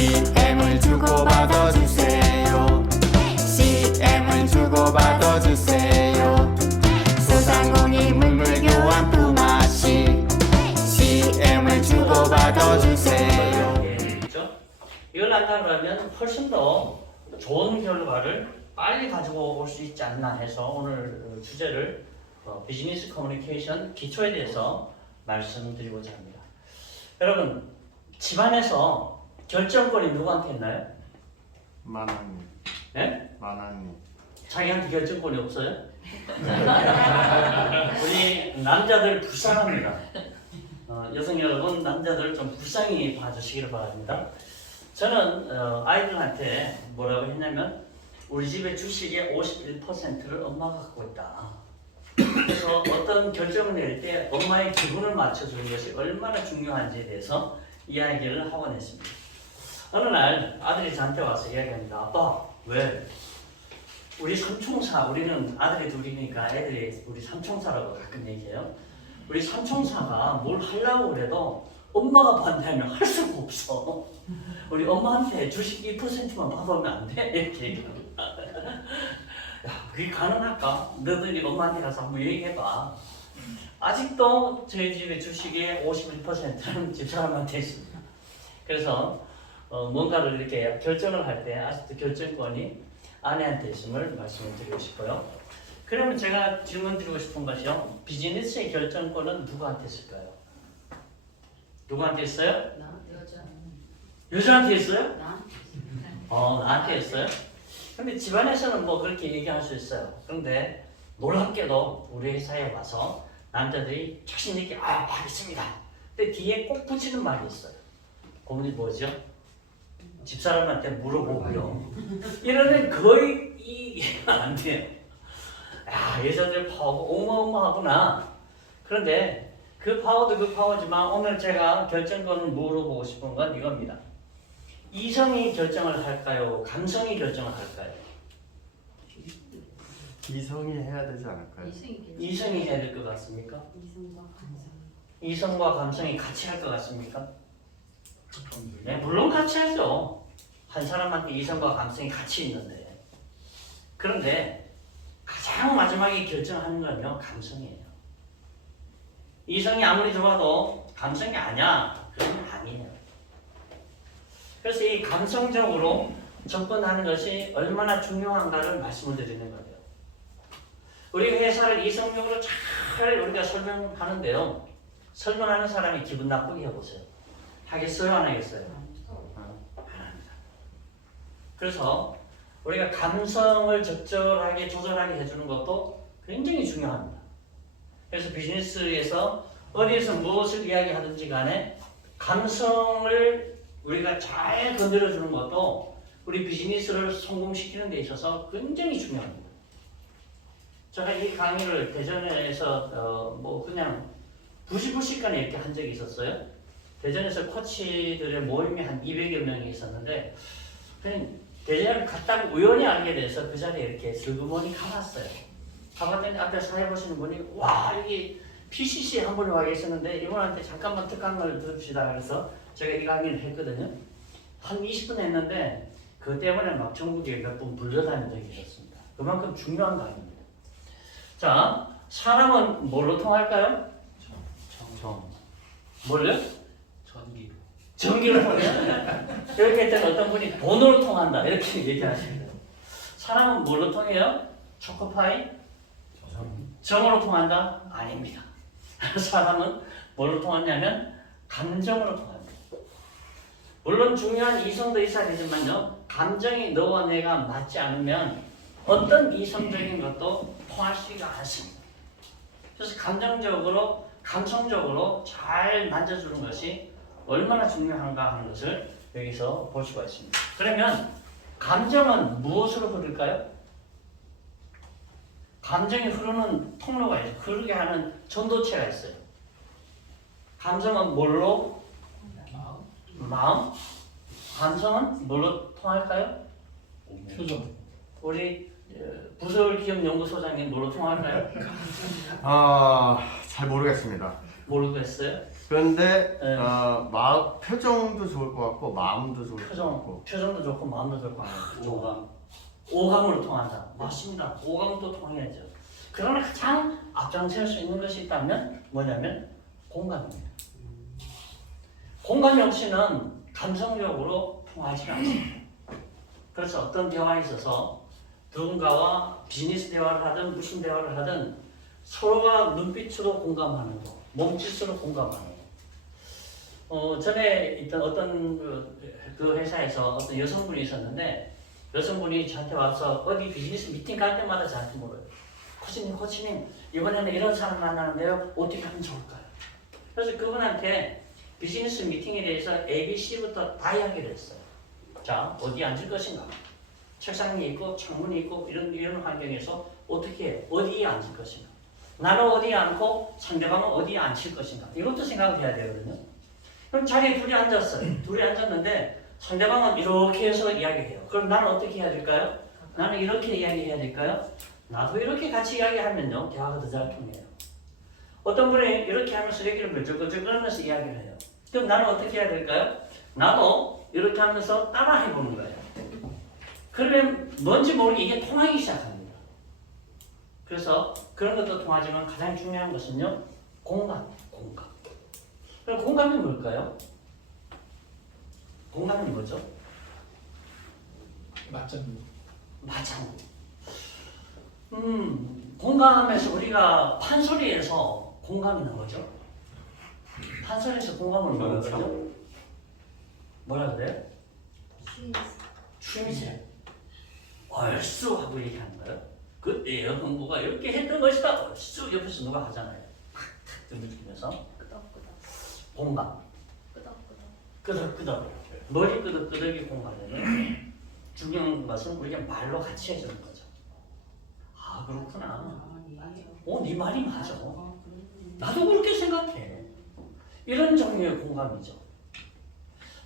CM을 주고받아 주세요. CM을 주고받아 주세요. 소상공인 물물 교환 품앗이 CM을 주고받아 주세요. 그렇죠? 이걸 한다 그러면 훨씬 더 좋은 결과를 빨리 가지고 올 수 있지 않나 해서 오늘 주제를 비즈니스 커뮤니케이션 기초에 대해서 말씀드리고자 합니다. 여러분, 집안에서 결정권이 누구한테 있나요? 만화님. 네? 만화님. 자기한테 결정권이 없어요? 우리 남자들 불쌍합니다. 여성 여러분, 남자들 좀 불쌍히 봐주시기를 바랍니다. 저는 아이들한테 뭐라고 했냐면 우리 집의 주식의 51%를 엄마가 갖고 있다. 그래서 어떤 결정을 낼 때 엄마의 기분을 맞춰주는 것이 얼마나 중요한지에 대해서 이야기를 하곤 했습니다. 어느 날 아들이 저한테 와서 이야기합니다. 아빠, 왜? 우리 삼총사, 우리는 아들이 둘이니까 애들이 우리 삼총사라고 가끔 얘기해요. 우리 삼총사가 뭘 하려고 그래도 엄마가 반대하면 할 수가 없어. 우리 엄마한테 주식 2%만 받으면 안 돼? 이렇게 얘기합니다. 야, 그게 가능할까? 너들이 엄마한테 가서 한번 얘기해봐. 아직도 저희 집의 주식의 51%는 집사람한테 있습니다. 그래서 뭔가를 이렇게 결정을 할 때 아직도 결정권이 아내한테 있음을 말씀을 드리고 싶어요. 그러면 제가 질문 드리고 싶은 것이요. 비즈니스의 결정권은 누구한테 있을까요? 누구한테 있어요? 나 여자. 여자한테 있어요? 나. 나한테 있어요? 근데 집안에서는 뭐 그렇게 얘기할 수 있어요. 그런데 놀랍게도 우리 회사에 와서 남자들이 자신 있게 하겠습니다. 근데 뒤에 꼭 붙이는 말이 있어요. 고문이 뭐죠? 집사람한테 물어보고요. 이러면 거의 이해가 안 돼요. 야, 여자들 파워가 어마어마하구나. 그런데 그 파워도 그 파워지만 오늘 제가 결정권을 물어보고 싶은 건 이겁니다. 이성이 결정을 할까요? 감성이 결정을 할까요? 이성이 해야 되지 않을까요? 이성이 해야 될 것 같습니까? 이성과 감성. 이성과 감성이 같이 할 것 같습니까? 네, 물론 같이 하죠. 한 사람한테 이성과 감성이 같이 있는데. 그런데 가장 마지막에 결정하는 건요, 감성이에요. 이성이 아무리 좋아도 감성이 아니야. 그러면 아니에요. 그래서 이 감성적으로 접근하는 것이 얼마나 중요한가를 말씀을 드리는 거예요. 우리 회사를 이성적으로 잘 우리가 설명하는데요. 설명하는 사람이 기분 나쁘게 해보세요. 하겠어요? 안 하겠어요? 안 합니다. 그래서 우리가 감성을 적절하게 조절하게 해주는 것도 굉장히 중요합니다. 그래서 비즈니스에서 어디에서 무엇을 이야기하든지 간에 감성을 우리가 잘 건드려주는 것도 우리 비즈니스를 성공시키는 데 있어서 굉장히 중요합니다. 제가 이 강의를 대전에서 뭐 그냥 부시부시간에 이렇게 한 적이 있었어요. 대전에서 코치들의 모임이 한 200여 명이 있었는데 그냥 대전을 갔다고 우연히 알게 돼서 그 자리에 이렇게 슬그머니 가봤어요. 가봤더니 앞에 사회 보시는 분이 와, 여기 PCC 한 분이 와 계셨는데 이분한테 잠깐만 특강을 들읍시다. 그래서 제가 이 강의를 했거든요. 한 20분 했는데 그 때문에 막 전국에 몇 분 불려다닌 적이 있었습니다. 그만큼 중요한 강의입니다. 자, 사람은 뭘로 통할까요? 정. 뭘요? 전기로. 전기로 통해요? 이렇게 했더니 어떤 분이 돈으로 통한다 이렇게 얘기하시거든요. 사람은 뭘로 통해요? 초코파이? 정으로 통한다? 아닙니다. 사람은 뭘로 통하냐면 감정으로 통합니다. 물론 중요한 이성도 있어야 되지만요, 감정이 너와 내가 맞지 않으면 어떤 이성적인 것도 통할 수가 않습니다. 그래서 감정적으로, 감성적으로 잘 만져주는 것이 얼마나 중요한가 하는 것을 여기서 볼 수가 있습니다. 그러면 감정은 무엇으로 흐를까요? 감정이 흐르는 통로가 있어요. 흐르게 하는 전도체가 있어요. 감정은 뭘로? 마음. 감성은 뭘로 통할까요? 표정. 우리 부서울기업연구소장님 뭘로 통할까요? 잘 모르겠습니다. 모르겠어요? 그런데 네. 표정도 좋을 것 같고 마음도 좋을 것 같고. 표정도 좋고 마음도 좋고 오감. 오감으로 통한다. 맞습니다. 오감도 통해야죠. 그러나 가장 앞장설 수 있는 것이 있다면 뭐냐면 공감입니다. 공감이 없이는 감성적으로 통하지 않습니다. 그래서 어떤 대화에 있어서 누군가와 비즈니스 대화를 하든 무슨 대화를 하든 서로가 눈빛으로 공감하는 거, 몸짓으로 공감하는 거. 전에 있던 어떤 그 회사에서 어떤 여성분이 있었는데 여성분이 저한테 와서 어디 비즈니스 미팅 갈 때마다 저한테 물어요. 코치님 이번에는 이런 사람 만나는데요. 어떻게 하면 좋을까요? 그래서 그분한테 비즈니스 미팅에 대해서 ABC부터 다 이야기를 했어요. 자, 어디 앉을 것인가? 책상이 있고 창문이 있고 이런 환경에서 어떻게 해요? 어디에 앉을 것인가? 나는 어디에 앉고 상대방은 어디에 앉힐 것인가? 이것도 생각을 해야 되거든요. 그럼 자리에 둘이 앉았어요. 둘이 앉았는데 상대방은 이렇게 해서 이야기해요. 그럼 나는 어떻게 해야 될까요? 나는 이렇게 이야기해야 될까요? 나도 이렇게 같이 이야기하면요. 대화가 더 잘 통해요. 어떤 분이 이렇게 하면서 얘기를 걸쭉걸쭉하면서 이야기를 해요. 그럼 나는 어떻게 해야 될까요? 나도 이렇게 하면서 따라 해보는 거예요. 그러면 뭔지 모르게 이게 통하기 시작합니다. 그래서 그런 것도 통하지만 가장 중요한 것은요. 공감. 그럼 공감이 뭘까요? 공감이 뭐죠? 맞장구. 맞장구. 공감에서 우리가 판소리에서 공감이 나오죠? 판소리에서 공감은 뭐라 그러죠? 뭐라 그래요? 취미새. 얼쑤 하고 얘기하는 거예요. 그때 여성부가 이렇게 했던 것이다. 얼쑤 옆에서 누가 하잖아요. 탁탁 느끼면서 공감. 끄덕끄덕. 머리 끄덕끄덕이 공감이에요. 중요한 것은 우리가 말로 같이 해주는 거죠. 아 그렇구나. 네 말이 맞아. 나도 그렇게 생각해. 이런 종류의 공감이죠.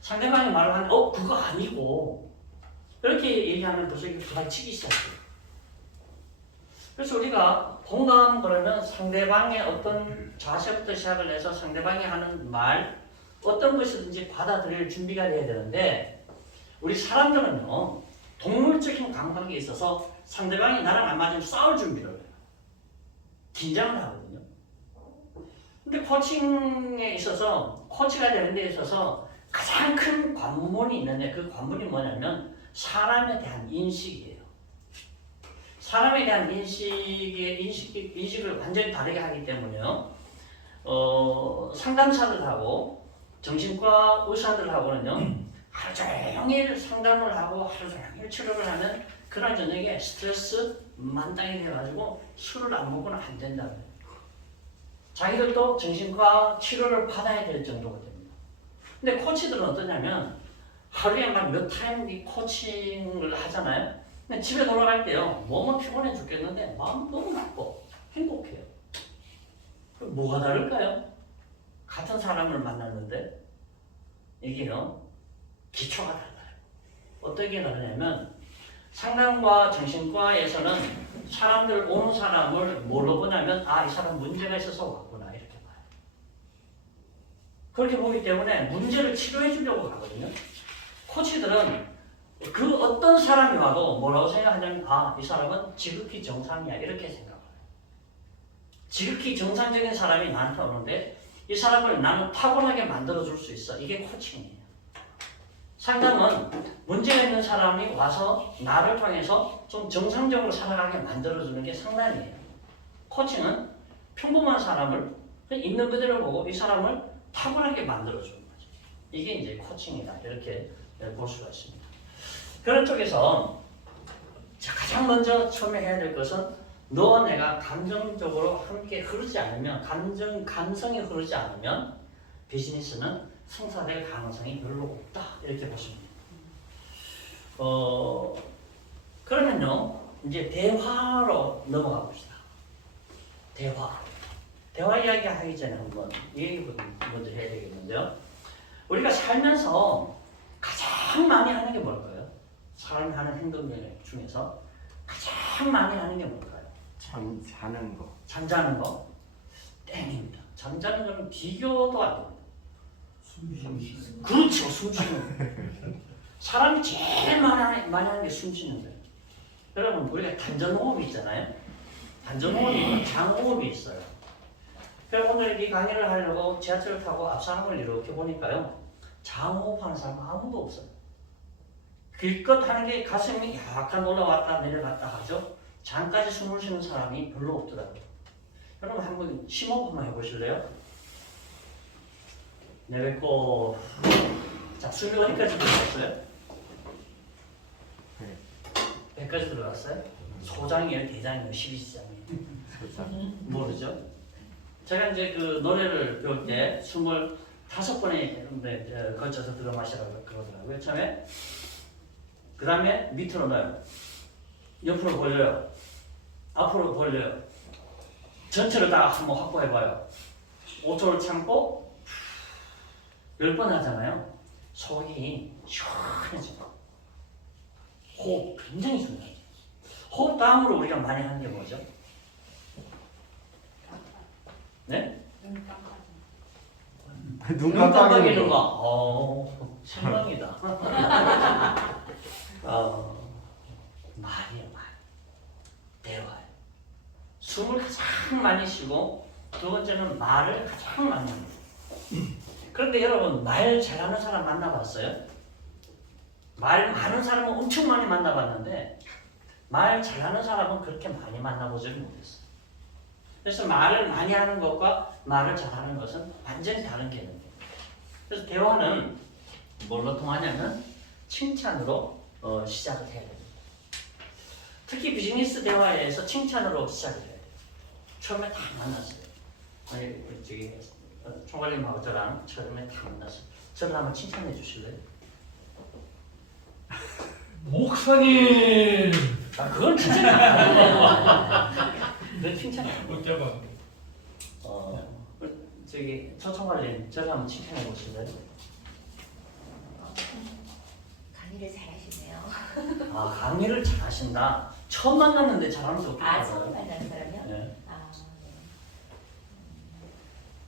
상대방이 말을 하는데 그거 아니고 이렇게 얘기하면 벌써 이게 부딪히기 시작해요. 그래서 우리가 공감 그러면 상대방의 어떤 자세부터 시작을 해서 상대방이 하는 말 어떤 것이든지 받아들일 준비가 돼야 되는데 우리 사람들은요 동물적인 감각에 있어서 상대방이 나랑 안 맞으면 싸울 준비를 해요. 긴장을 하거든요. 근데 코칭에 있어서 코치가 되는 데 있어서 가장 큰 관문이 있는데 그 관문이 뭐냐면 사람에 대한 인식이에요. 사람에 대한 인식을 완전히 다르게 하기 때문에요. 상담사들하고 정신과 의사들하고는요 하루 종일 상담을 하고 하루 종일 치료를 하면 그날 저녁에 스트레스 만땅이 돼가지고 술을 안 먹고는 안 된다고요. 자기들도 정신과 치료를 받아야 될 정도가 됩니다. 근데 코치들은 어떠냐면 하루에 몇 타임 이 코칭을 하잖아요. 근데 집에 돌아갈 때요 몸은 피곤해 죽겠는데 마음은 너무 나빠 행복해요. 그럼 뭐가 다를까요? 같은 사람을 만났는데 이게요 기초가 달라요. 어떻게 다르냐면 상담과 정신과에서는 사람들 오는 사람을 뭘로 보냐면 이 사람 문제가 있어서 왔구나 이렇게 봐요. 그렇게 보기 때문에 문제를 치료해 주려고 하거든요. 코치들은 그 어떤 사람이 와도 뭐라고 생각하냐면 이 사람은 지극히 정상이야 이렇게 생각해요. 지극히 정상적인 사람이 나한테 오는데 이 사람을 나는 타고나게 만들어줄 수 있어. 이게 코칭이에요. 상담은 문제가 있는 사람이 와서 나를 통해서 좀 정상적으로 살아가게 만들어주는 게 상담이에요. 코칭은 평범한 사람을 있는 그대로 보고 이 사람을 타고나게 만들어주는 거죠. 이게 이제 코칭이다. 이렇게 볼 수가 있습니다. 그런 쪽에서 가장 먼저 처음에 해야 될 것은 너와 내가 감정적으로 함께 흐르지 않으면 감성이 흐르지 않으면 비즈니스는 성사될 가능성이 별로 없다 이렇게 보시면 돼요. 그러면요 이제 대화로 넘어가 봅시다. 대화 이야기 하기 전에 한번 이 얘기 먼저 해야 되겠는데요. 우리가 살면서 가장 많이 하는 게 뭘까요? 사람이 하는 행동 중에서 가장 많이 하는 게 뭘까요? 잠자는 거. 잠자는 거? 땡입니다. 잠자는 거는 비교도 안 됩니다. 그렇죠, 숨쉬는. 사람이 제일 많이 하는 게 숨쉬는 거예요. 여러분, 우리가 단전호흡이 있잖아요. 단전호흡이 있고 장호흡이 있어요. 그래서 오늘 이 강의를 하려고 지하철을 타고 앞 사람을 이렇게 보니까요, 장호흡하는 사람은 아무도 없어요. 길껏 하는 게 가슴이 약간 올라왔다 내려갔다 하죠. 장까지 숨을 쉬는 사람이 별로 없더라고요. 여러분 한번 심호흡 한번 해보실래요? 내뱉고. 자, 숨이 어디까지 들어갔어요? 네. 100까지 들어갔어요? 소장이에요? 대장이에요? 12지장이에요? 모르죠? 제가 이제 그 노래를 배울 때 25번에 걸쳐서 들어 마시라고 그러더라고요. 처음에. 그 다음에 밑으로 넣어요. 옆으로 벌려요. 앞으로 벌려요. 전체를 다 한번 확보해봐요. 5초를 참고 10번 하잖아요. 속이 시원해져요. 호흡 굉장히 중요해요. 호흡 다음으로 우리가 많이 하는 게 뭐죠? 네? 눈 깜빡이는 깜빡이는 거. 거. 실망이다. 말이에요, 말. 대화예요. 숨을 가장 많이 쉬고 두 번째는 말을 가장 많이 합니다. 그런데 여러분, 말 잘하는 사람 만나봤어요? 말 많은 사람은 엄청 많이 만나봤는데 말 잘하는 사람은 그렇게 많이 만나보지를 못했어요. 그래서 말을 많이 하는 것과 말을 잘하는 것은 완전히 다른 개념이에요. 그래서 대화는 뭘로 통하냐면 칭찬으로 시작을 해야 됩니다. 특히 비즈니스 대화에서 칭찬으로 시작을 해야 돼요. 처음에 다 만났어요. 아니, 저기 총괄님하고 저랑 처음에 다 만났어요. 저를 한번 칭찬해 주실래요? 목사님. 그건 칭찬이 아니에요. 그건 칭찬이 아니에요. 어쩌봐. 저기 총괄님, 저를 한번 칭찬해 보실래요? 강의를 잘하시네요. 강의를 잘하신다. 처음 만났는데 잘하면서 어떻게 알아요? 처음 만나는 사람이요? 네.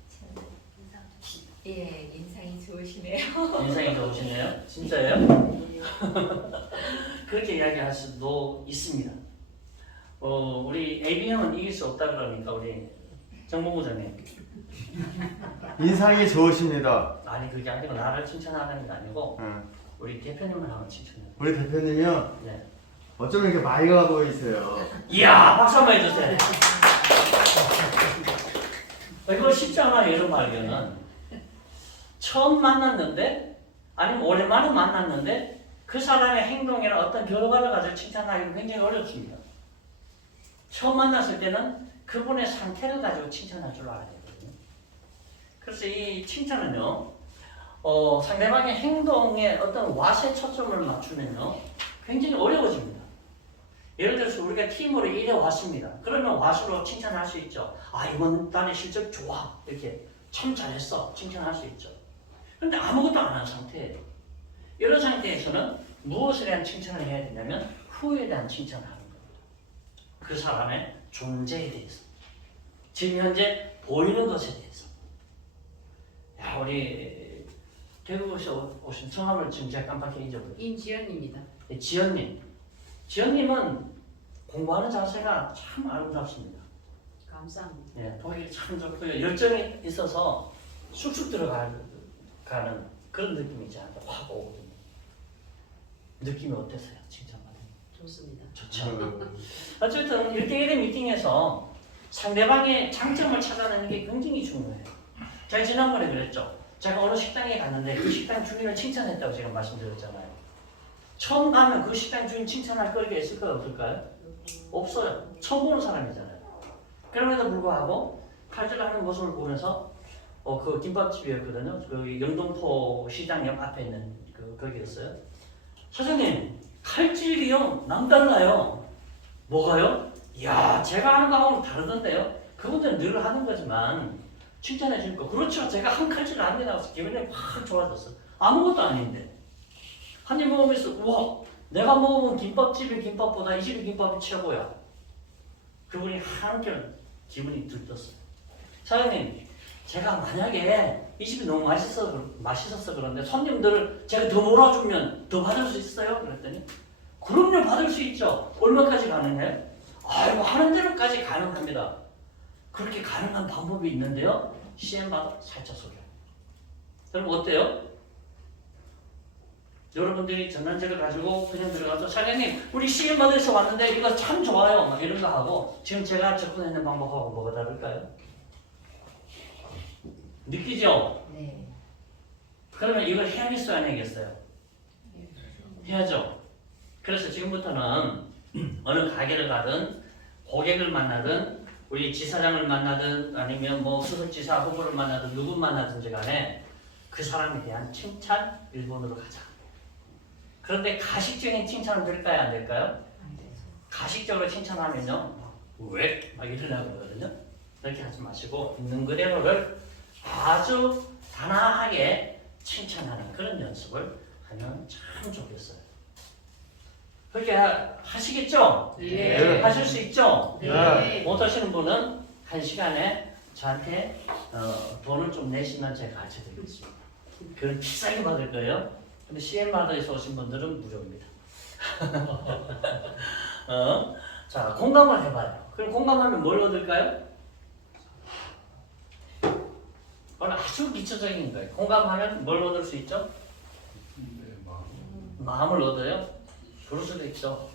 참 예, 인상이 좋으시네요. 인상이 좋으시네요. 진짜예요? 그렇게 이야기할 수도 있습니다. 우리 AB형은 이길 수 없다 그러니까 우리 정보부장님. 인상이 좋으십니다. 아니 그게 아니고 나를 칭찬하는 게 아니고 응. 우리 대표님을 한번 칭찬해요. 우리 대표님이요. 네. 어쩌면 이렇게 맑아 보이세요. 이야, 박수 한번 해주세요. 이거 쉽지 않아요, 이런 발견은. 처음 만났는데, 아니면 오랜만에 만났는데, 그 사람의 행동이나 어떤 결과를 가지고 칭찬하기는 굉장히 어렵습니다. 처음 만났을 때는 그분의 상태를 가지고 칭찬할 줄 알아야 되거든요. 그래서 이 칭찬은요, 상대방의 행동에 어떤 왓에 초점을 맞추면요, 굉장히 어려워집니다. 예를 들어서 우리가 팀으로 일해 왔습니다. 그러면 왓으로 칭찬할 수 있죠. 이번 달에 실적 좋아. 이렇게 참 잘했어. 칭찬할 수 있죠. 그런데 아무것도 안 한 상태예요. 이런 상태에서는 무엇에 대한 칭찬을 해야 되냐면 후에 대한 칭찬을 하는 겁니다. 그 사람의 존재에 대해서. 지금 현재 보이는 것에 대해서. 야, 우리 대구에서 오신 성함을 지금 제가 깜빡이 잊어버렸어요. 임지연입니다. 지연님. 지연님은 공부하는 자세가 참 아름답습니다. 감사합니다. 예, 보기 참 좋고요. 열정이 있어서 쑥쑥 들어가는 그런 느낌이 저한테 확 오거든요. 느낌이 어떠세요? 칭찬받으면? 좋습니다. 좋죠. 어쨌든 1대1의 미팅에서 상대방의 장점을 찾아내는 게 굉장히 중요해요. 제가 지난번에 그랬죠. 제가 어느 식당에 갔는데 그 식당 주인을 칭찬했다고 제가 말씀드렸잖아요. 처음 가면 그 식당 주인 칭찬할 거리가 있을까요? 없을까요? 없어요. 처음 보는 사람이잖아요. 그럼에도 불구하고 칼질하는 모습을 보면서 그 김밥집이었거든요. 그 영등포 시장역 앞에 있는 거기였어요. 사장님, 칼질이요 남달라요. 뭐가요? 이야, 제가 하는 거하고는 다르던데요. 그분들은 늘 하는 거지만 칭찬해 줄 거. 그렇죠. 제가 한 칼질을 안 해나와서 기분이 확 좋아졌어. 아무것도 아닌데. 한 입 먹으면서 우와, 내가 먹어본 김밥집의 김밥보다 이 집의 김밥이 최고야. 그분이 한결 기분이 들떴어요. 사장님, 제가 만약에 이 집이 너무 맛있어서 그런데 손님들을 제가 더 몰아주면 더 받을 수 있어요? 그랬더니 그럼요, 받을 수 있죠. 얼마까지 가능해요? 아이고, 하는 대로까지 가능합니다. 그렇게 가능한 방법이 있는데요. CM마다 살짝 소개합니다. 여러분 어때요? 여러분들이 전단지를 가지고 그냥 들어가서 사장님 우리 CM마다에서 왔는데 이거 참 좋아요 막 이런 거 하고 지금 제가 접근했는 방법하고 뭐가 다를까요? 느끼죠? 네. 그러면 이걸 해야겠어요 안 해야겠어요? 해야죠. 그래서 지금부터는 어느 가게를 가든 고객을 만나든 우리 지사장을 만나든 아니면 뭐 수석지사 후보를 만나든 누구 만나든지 간에 그 사람에 대한 칭찬 1번으로 가자. 그런데 가식적인 칭찬은 될까요 안 될까요? 가식적으로 칭찬하면요 왜? 막 이러려고 그러거든요. 그렇게 하지 마시고 있는 그대로를 아주 단아하게 칭찬하는 그런 연습을 하면 참 좋겠어요. 그렇게 하시겠죠? 네. 하실 수 있죠? 네. 못하시는 분은 1시간에 저한테 돈을 좀 내시면 제가 가르쳐드리겠습니다. 그건 비싸게 받을 거예요. 근데 CM마다에서 오신 분들은 무료입니다. 자, 공감을 해봐요. 그럼 공감하면 뭘 얻을까요? 그건 아주 기초적인 거예요. 공감하면 뭘 얻을 수 있죠? 마음을 얻어요? 그럴 수도 있죠.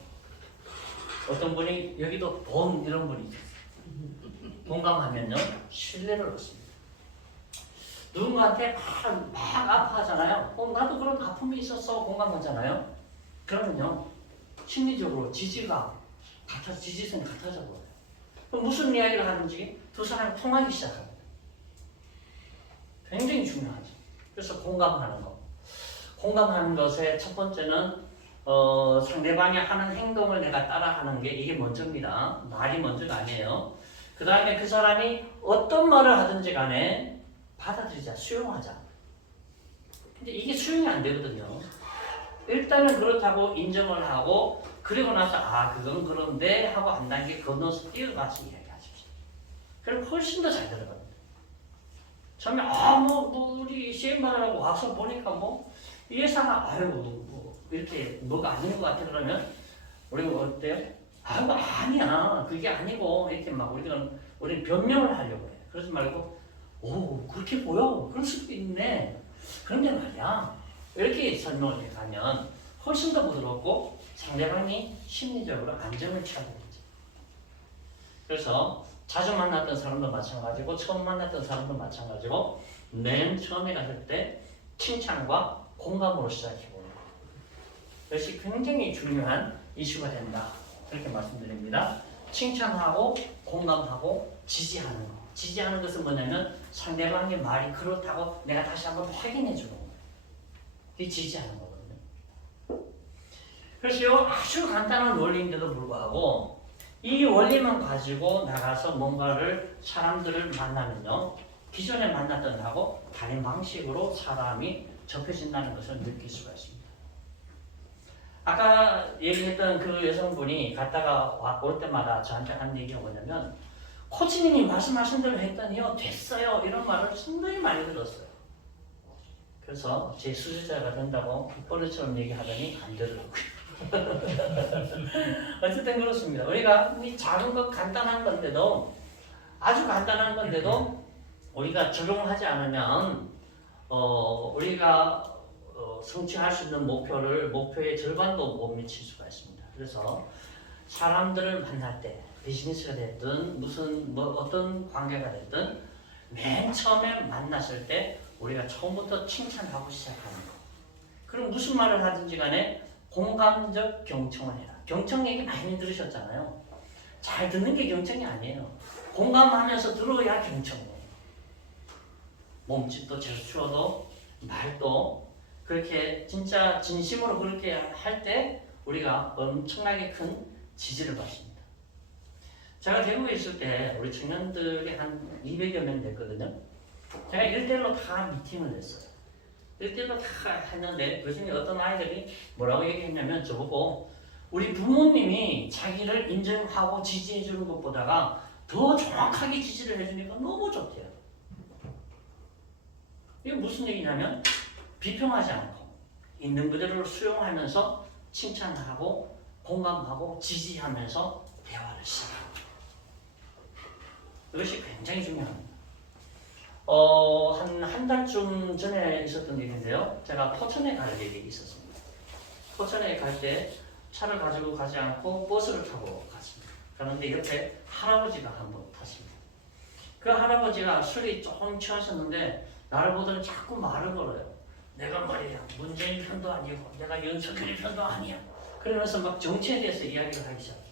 어떤 분이 여기도 돈 이런 분이 있어요. 공감하면요 신뢰를 얻습니다. 누군가한테 막 아파하잖아요. 나도 그런 아픔이 있었어 공감하잖아요. 그러면요 심리적으로 지지가 지지선이 같아져 버려요. 그럼 무슨 이야기를 하든지 두 사람이 통하기 시작합니다. 굉장히 중요하죠. 그래서 공감하는 것. 공감하는 것의 첫 번째는 상대방이 하는 행동을 내가 따라하는 게 이게 먼저입니다. 말이 먼저가 아니에요. 그 다음에 그 사람이 어떤 말을 하든지 간에 받아들이자, 수용하자. 근데 이게 수용이 안 되거든요. 일단은 그렇다고 인정을 하고 그리고 나서 그건 그런데 하고 한 단계 건너서 뛰어가서 이야기하십시오. 그럼 훨씬 더 잘 들어갑니다. 처음에 우리 CM마다라고 와서 보니까 이 회사가 이렇게 뭐가 아닌 것 같아 그러면 우리가 어때요? 아니야 그게 아니고 이렇게 막 우리는 변명을 하려고 해. 그러지 말고 그렇게 보여 그럴 수도 있네. 그런데 말이야 이렇게 설명을 해가면 훨씬 더 부드럽고 상대방이 심리적으로 안정을 취하게 되죠. 그래서 자주 만났던 사람도 마찬가지고 처음 만났던 사람도 마찬가지고 맨 처음에 갔을 때 칭찬과 공감으로 시작해보는 것. 이것이 굉장히 중요한 이슈가 된다. 그렇게 말씀드립니다. 칭찬하고 공감하고 지지하는 것. 지지하는 것은 뭐냐면 상대방의 말이 그렇다고 내가 다시 한번 확인해 주는 거예요. 이게 지지하는 거거든요. 그래서 아주 간단한 원리인데도 불구하고 이 원리만 가지고 나가서 뭔가를 사람들을 만나면요 기존에 만났던 하고 다른 방식으로 사람이 접해진다는 것을 느낄 수가 있습니다. 아까 얘기했던 그 여성분이 갔다가 올 때마다 저한테 한 얘기가 뭐냐면 코치님이 말씀하신 대로 했더니요 됐어요 이런 말을 상당히 많이 들었어요. 그래서 제 수제자가 된다고 뻔뻔처럼 얘기하더니 안 되더라고요. 어쨌든 그렇습니다. 우리가 이 작은 것 간단한 건데도 아주 간단한 건데도 우리가 적용하지 않으면 우리가 성취할 수 있는 목표의 절반도 못 미칠 수가 있습니다. 그래서 사람들을 만날 때 비즈니스가 됐든 어떤 관계가 됐든 맨 처음에 만났을 때 우리가 처음부터 칭찬하고 시작하는 거. 그럼 무슨 말을 하든지 간에 공감적 경청을 해라. 경청 얘기 많이 들으셨잖아요. 잘 듣는 게 경청이 아니에요. 공감하면서 들어야 경청이에요. 몸짓도 제스처도 말도 그렇게 진짜 진심으로 그렇게 할 때 우리가 엄청나게 큰 지지를 받습니다. 제가 대구에 있을 때 우리 청년들이 한 200여 명 됐거든요. 제가 1대1로 다 미팅을 했어요. 1대1로 다 했는데 그 중에 어떤 아이들이 뭐라고 얘기했냐면 저보고 우리 부모님이 자기를 인정하고 지지해 주는 것보다가 더 정확하게 지지를 해주니까 너무 좋대요. 이게 무슨 얘기냐면 비평하지 않고 있는 그대로 수용하면서 칭찬하고 공감하고 지지하면서 대화를 시작합니다. 이것이 굉장히 중요합니다. 한 달쯤 전에 있었던 일인데요. 제가 포천에 갈 일이 있었습니다. 포천에 갈 때 차를 가지고 가지 않고 버스를 타고 갔습니다. 그런데 옆에 할아버지가 한 번 탔습니다. 그 할아버지가 술이 조금 취하셨는데 나를 보더니 자꾸 말을 걸어요. 내가 말이야 문재인 편도 아니고 내가 윤석열 편도 아니야. 그러면서 막 정치에 대해서 이야기를 하기 시작해요.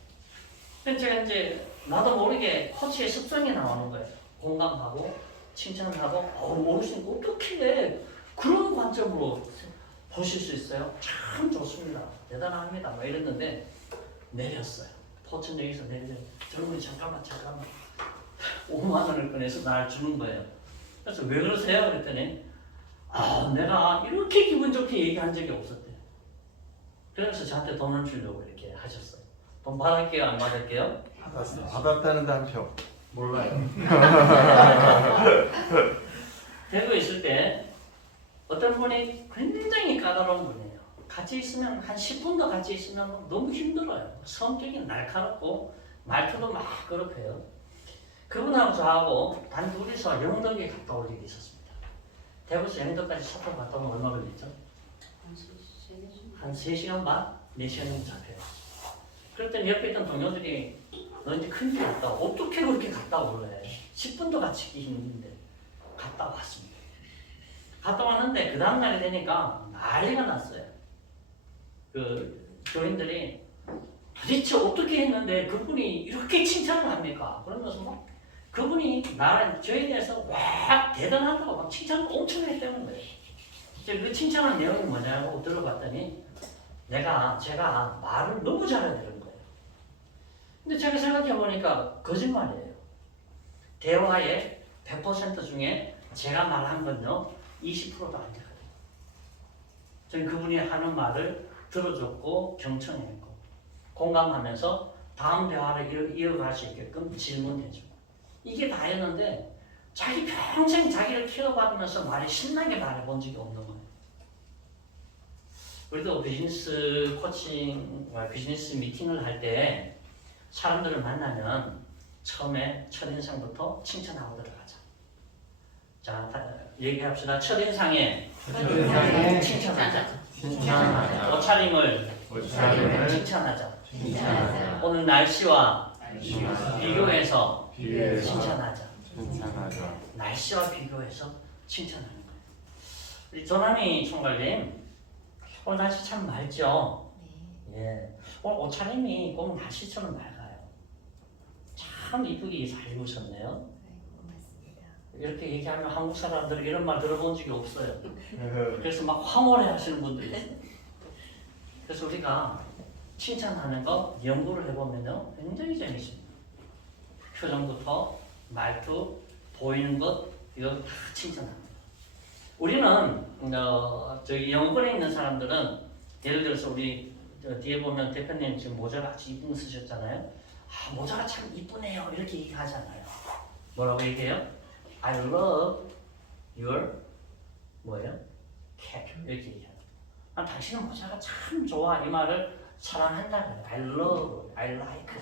그래서 제가 이제 나도 모르게 코치의 습성이 나오는 거예요. 공감하고 칭찬하고 어르신 어떻게 그런 관점으로 보실 수 있어요? 참 좋습니다. 대단합니다. 막 이랬는데 내렸어요. 포천역에서 내리면 젊은이 잠깐만 5만 원을 꺼내서 날 주는 거예요. 그래서 왜 그러세요? 그랬더니 내가 이렇게 기분 좋게 얘기한 적이 없었대요. 그래서 저한테 돈을 주려고 이렇게 하셨어요. 돈 받을게요? 안 받을게요? 받았어. 받았다는데 한 표. 몰라요. 대구에 있을 때 어떤 분이 굉장히 까다로운 분이에요. 같이 있으면 한 10분도 같이 있으면 너무 힘들어요. 성격이 날카롭고 말투도 막 그렇고요. 그분하고 저하고 단둘이서 영덕에 갔다 올 일이 있었습니다. 대구에서 영덕까지 차 타고 갔다 오면 얼마 걸리죠? 한 3시간 반? 4시간 정도 잡혀요. 그랬더니 옆에 있던 동료들이 너 이제 큰일 났다. 어떻게 그렇게 갔다 올래? 10분도 같이 있기 힘든데 갔다 왔습니다. 갔다 왔는데 그 다음날이 되니까 난리가 났어요. 그 교인들이 도대체 어떻게 했는데 그분이 이렇게 칭찬을 합니까? 그러면서 막 그분이 저에 대해서 와 대단하다고 막 칭찬을 엄청 했다는 거예요. 그 칭찬한 내용이 뭐냐고 들어봤더니 제가 말을 너무 잘해야 되는 거예요. 근데 제가 생각해 보니까 거짓말이에요. 대화의 100% 중에 제가 말한 건요 20%도 안 되거든요. 저는 그분이 하는 말을 들어줬고 경청했고 공감하면서 다음 대화를 이어갈 수 있게끔 질문해주고 이게 다였는데 자기 평생 자기를 키워받으면서 말이 신나게 말해본 적이 없는 거예요. 우리도 비즈니스 코칭, 비즈니스 미팅을 할 때 사람들을 만나면 처음에 첫인상부터 칭찬하고 들어가자. 자, 얘기합시다. 첫인상에 칭찬하자. 옷차림을 칭찬하자. 오늘 날씨와 비교해서 칭찬하자. 날씨와 비교해서 칭찬하는 거예요. 우리 조남이 총괄님, 오늘 날씨 참 맑죠? 예. 오늘 옷차림이 꼭 날씨처럼 맑아요. 참 이쁘게 잘 입으셨네요. 이렇게 얘기하면 한국 사람들은 이런 말 들어본 적이 없어요. 그래서 막 황홀해 하시는 분들이 있어요. 그래서 우리가 칭찬하는 거 연구를 해보면요 굉장히 재밌습니다. 표정부터 말투, 보이는 것 이거 다 칭찬합니다. 우리는 저기 영어권에 있는 사람들은 예를 들어서 우리 뒤에 보면 대표님 지금 모자가 아주 이쁜 거 쓰셨잖아요. 모자가 참 이쁘네요 이렇게 얘기하잖아요. 뭐라고 얘기해요? I love your 뭐예요? cap 이렇게 얘기해요. 당신은 모자가 참 좋아 이 말을 사랑한다 그래요. I love, I like.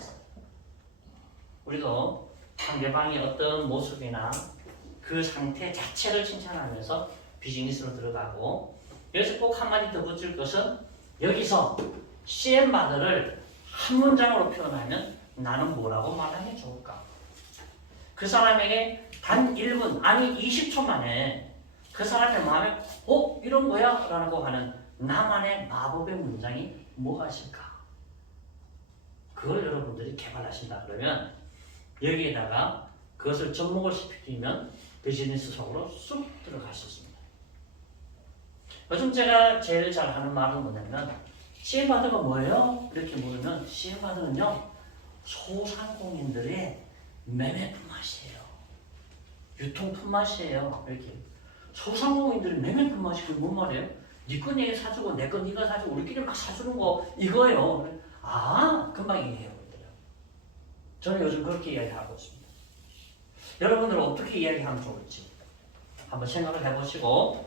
우리도 상대방의 어떤 모습이나 그 상태 자체를 칭찬하면서 비즈니스로 들어가고 여기서 꼭 한마디 더 붙일 것은 여기서 CM바드를 한 문장으로 표현하면 나는 뭐라고 말하면 좋을까? 그 사람에게 단 1분 아니 20초 만에 그 사람의 마음에 이런 거야? 라고 하는 나만의 마법의 문장이 무엇일까? 그걸 여러분들이 개발하신다 그러면 여기에다가 그것을 접목을 시키면 비즈니스 속으로 쑥 들어갈 수 있습니다. 요즘 제가 제일 잘 하는 말은 뭐냐면 CM바드가 뭐예요? 이렇게 물으면 CM바드는요 소상공인들의 매매 품맛이에요. 유통 품맛이에요. 이렇게 소상공인들의 매매 품맛이 그게 뭔 말이에요? 네 거 내가 사주고 내 거 네가 사주고 우리끼리 막 사주는 거 이거예요. 금방 이해해요. 저는 요즘 그렇게 이야기하고 있습니다. 여러분들은 어떻게 이야기하면 좋을지 한번 생각을 해보시고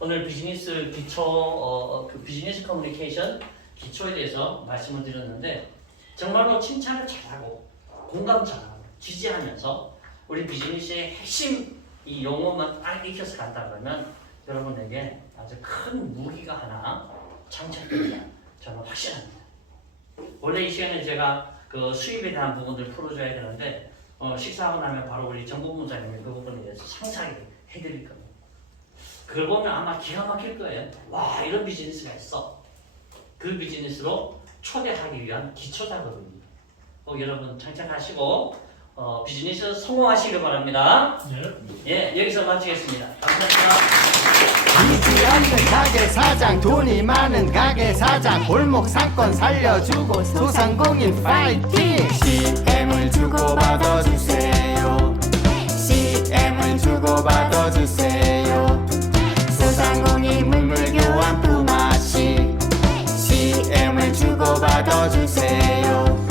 오늘 비즈니스 기초 그 비즈니스 커뮤니케이션 기초에 대해서 말씀을 드렸는데 정말로 칭찬을 잘하고 공감 잘하고 지지하면서 우리 비즈니스의 핵심 이 용어만 딱 익혀서 간다 그러면 여러분에게 아주 큰 무기가 하나 장착된다. 저는 확실합니다. 원래 이 시간에 제가 그 수입에 대한 부분들 풀어줘야 되는데 식사하고 나면 바로 우리 정보문사님이 그 부분에 대해서 상세하게 해드릴 겁니다. 그걸 보면 아마 기가 막힐 거예요. 와 이런 비즈니스가 있어. 그 비즈니스로 초대하기 위한 기초 작업입니다. 꼭 여러분 장착하시고 비즈니스 성공하시길 바랍니다. 예, 여기서 마치겠습니다. 감사합니다. 믿지 않는 가게 사장, 돈이 많은 가게 사장, 골목 상권 살려주고 소상공인 파이팅. CM을 주고받아 주세요. CM을 주고받아 주세요. 소상공인 물물 교환 품앗이 CM을 주고받아 주세요.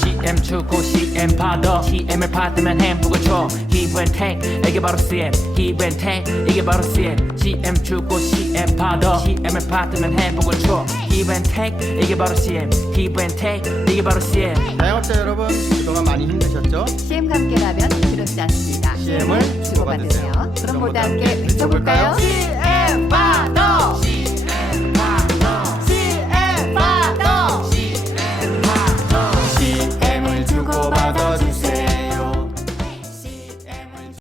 CM 주고 CM 받아 CM을 받으면 햄버거 줘 Give and take 이게 바로 CM Give and take 이게 바로 CM CM 주고 CM 받아 CM을 받으면 햄버거 줘 Give and take 이게 바로 CM Give and take 이게 바로 CM 자영업자 여러분 그동안 많이 힘드셨죠? CM과 함께라면 두렵지 않습니다. CM을 주고받으세요. 그럼 모두 함께 외쳐볼까요?